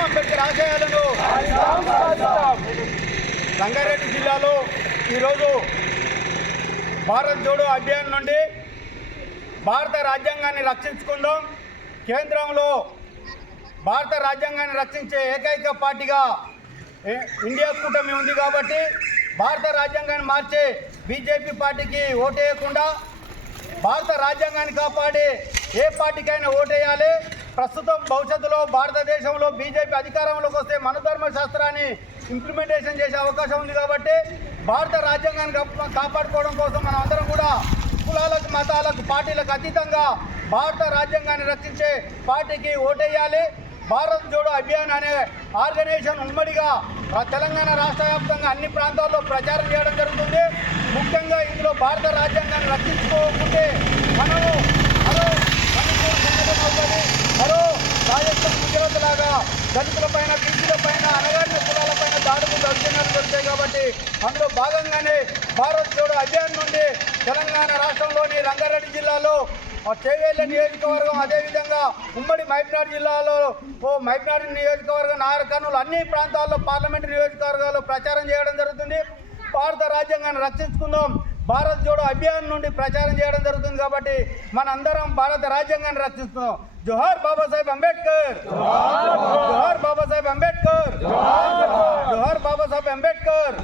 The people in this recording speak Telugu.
అంబేద్కర్ ఆశయాలను రంగారెడ్డి జిల్లాలో ఈరోజు భారత్ జోడో అభియాన్ నుండి భారత రాజ్యాంగాన్ని రక్షించుకుందాం. కేంద్రంలో భారత రాజ్యాంగాన్ని రక్షించే ఏకైక పార్టీగా ఇండియా కూటమి ఉంది కాబట్టి భారత రాజ్యాంగాన్ని మార్చే బీజేపీ పార్టీకి ఓటేయకుండా భారత రాజ్యాంగాన్ని కాపాడే ఏ పార్టీకైనా ఓటేయాలి. ప్రస్తుతం భవిష్యత్తులో భారతదేశంలో బీజేపీ అధికారంలోకి వస్తే మనధర్మ శాస్త్రాన్ని ఇంప్లిమెంటేషన్ చేసే అవకాశం ఉంది కాబట్టి భారత రాజ్యాంగాన్ని కాపాడుకోవడం కోసం మనం అందరం కూడా కులాలకు మతాలకు పార్టీలకు అతీతంగా భారత రాజ్యాంగాన్ని రక్షించే పార్టీకి ఓటేయాలి. భారత్ జోడో అభియాన్ అనే ఆర్గనైజేషన్ ఉమ్మడిగా తెలంగాణ రాష్ట్ర వ్యాప్తంగా అన్ని ప్రాంతాల్లో ప్రచారం చేయడం జరుగుతుంది. ముఖ్యంగా ఇందులో భారత రాజ్యాంగాన్ని రక్షించుకోకుంటే దళితుల పైన బీసీల పైన అనగారిన కులాల పైన దాడులు దౌర్జన్యాలు జరుగుతాయి కాబట్టి అందులో భాగంగానే భారత్ జోడో అభియాన్ నుండి తెలంగాణ రాష్ట్రంలోని రంగారెడ్డి జిల్లాలో చేవేళ్ళ నియోజకవర్గం అదేవిధంగా ఉమ్మడి మైబ్నాడ్ జిల్లాలో ఓ మైబ్నాడ్ నియోజకవర్గం నాగరకర్నూలు అన్ని ప్రాంతాల్లో పార్లమెంటు నియోజకవర్గాల్లో ప్రచారం చేయడం జరుగుతుంది. భారత రాజ్యాంగాన్ని రక్షించుకుందాం. భారత్ జోడో అభియాన్ నుండి ప్రచారం చేయడం జరుగుతుంది కాబట్టి మనందరం భారత రాజ్యాంగాన్ని రక్షిస్తున్నాం. జోహార్ బాబాసాహెబ్ అంబేద్కర్! జోహార్ బాబాసాహెబ్ అంబేద్కర్! జోహార్ బాబాసాహెబ్ అంబేద్కర్!